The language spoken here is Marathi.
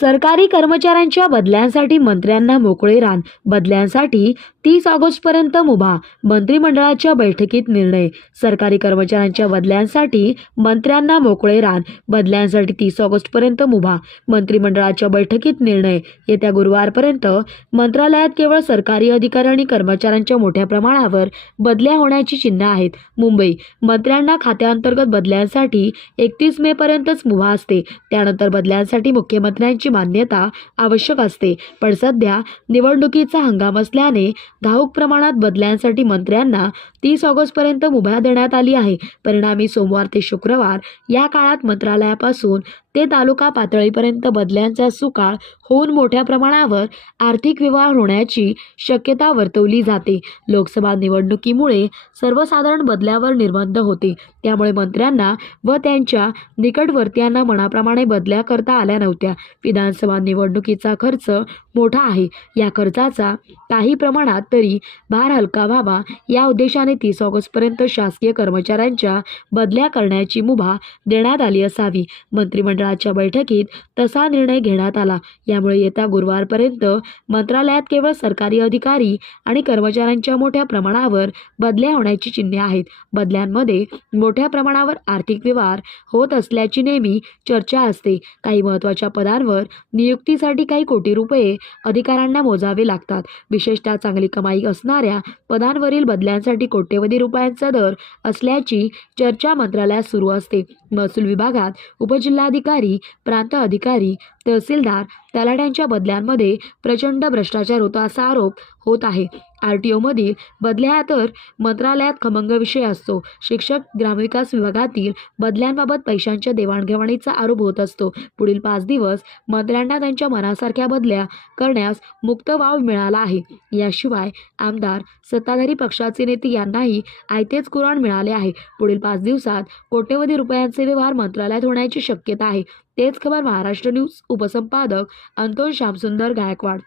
सरकारी कर्मचाऱ्यांच्या बदल्यांसाठी मंत्र्यांना मोकळे रान. बदल्यांसाठी तीस ऑगस्टपर्यंत मुभा. मंत्रिमंडळाच्या बैठकीत निर्णय. सरकारी कर्मचाऱ्यांच्या बदल्यांसाठी मंत्र्यांना मोकळे रान. बदल्यांसाठी तीस ऑगस्टपर्यंत मुभा. मंत्रिमंडळाच्या बैठकीत निर्णय. येत्या गुरुवारपर्यंत मंत्रालयात केवळ सरकारी अधिकारी आणि कर्मचाऱ्यांच्या मोठ्या प्रमाणावर बदल्या होण्याची चिन्ह आहेत. मुंबई. मंत्र्यांना खात्याअंतर्गत बदल्यांसाठी एकतीस मे पर्यंतच मुभा असते. त्यानंतर बदल्यांसाठी मुख्यमंत्र्यांची मान्यता आवश्यक असते. पण सध्या निवडणुकीचा हंगाम असल्याने घाऊक प्रमाणात बदल्यांसाठी मंत्र्यांना तीस ऑगस्टपर्यंत मुभा देण्यात आली आहे. परिणामी सोमवार ते शुक्रवार या काळात मंत्रालयापासून ते तालुका पातळीपर्यंत बदल्यांचा सुकाळ होऊन मोठ्या प्रमाणावर आर्थिक व्यवहार होण्याची शक्यता वर्तवली जाते. लोकसभा निवडणुकीमुळे सर्वसाधारण बदल्यावर निर्बंध होते. त्यामुळे मंत्र्यांना व त्यांच्या निकटवर्तीयांना मनाप्रमाणे बदल्या करता आल्या नव्हत्या. विधानसभा निवडणुकीचा खर्च मोठा आहे. या खर्चाचा काही प्रमाणात तरी भार हलका व्हावा. या उद्देशाने तीस ऑगस्टपर्यंत शासकीय कर्मचाऱ्यांच्या बदल्या करण्याची मुभा देण्यात आली असावी. मंत्रिमंडळाच्या बैठकीत तसा निर्णय घेण्यात आला. यामुळे येत्या गुरुवारपर्यंत मंत्रालयात केवळ सरकारी अधिकारी आणि कर्मचाऱ्यांच्या मोठ्या प्रमाणावर बदल्या होण्याची चिन्हे आहेत. बदल्यांमध्ये मोठ्या प्रमाणावर आर्थिक व्यवहार होत असल्याची नेहमी चर्चा असते. काही महत्त्वाच्या पदांवर नियुक्तीसाठी काही कोटी रुपये अधिकाऱ्यांना मोजावे लागतात. विशेषतः चांगली कमाई असणाऱ्या पदांवरील बदल्यांसाठी कोट्यवधी रुपयांचा दर असल्याची चर्चा मंत्रालयात सुरू असते. महसूल विभागात उपजिल्हाधिकारी प्रांत अधिकारी तहसीलदार तलाट्यांच्या बदल्यांमध्ये प्रचंड भ्रष्टाचार होता असा आरोप होत आहे. आर टी ओमधील बदल्या तर मंत्रालयात खमंग विषय असतो. शिक्षक ग्रामविकास विभागातील बदल्यांबाबत पैशांच्या देवाणघेवाणीचा आरोप होत असतो. पुढील पाच दिवस मंत्र्यांना त्यांच्या मनासारख्या बदल्या करण्यास मुक्त वाव मिळाला आहे. याशिवाय आमदार सत्ताधारी पक्षाचे नेते यांनाही आयतेच कुराण मिळाले आहे. पुढील पाच दिवसात कोट्यवधी रुपयांचे व्यवहार मंत्रालयात होण्याची शक्यता आहे. तेच खबर महाराष्ट्र न्यूज उपसंपादक अंतोन श्यामसुंदर गायकवाड.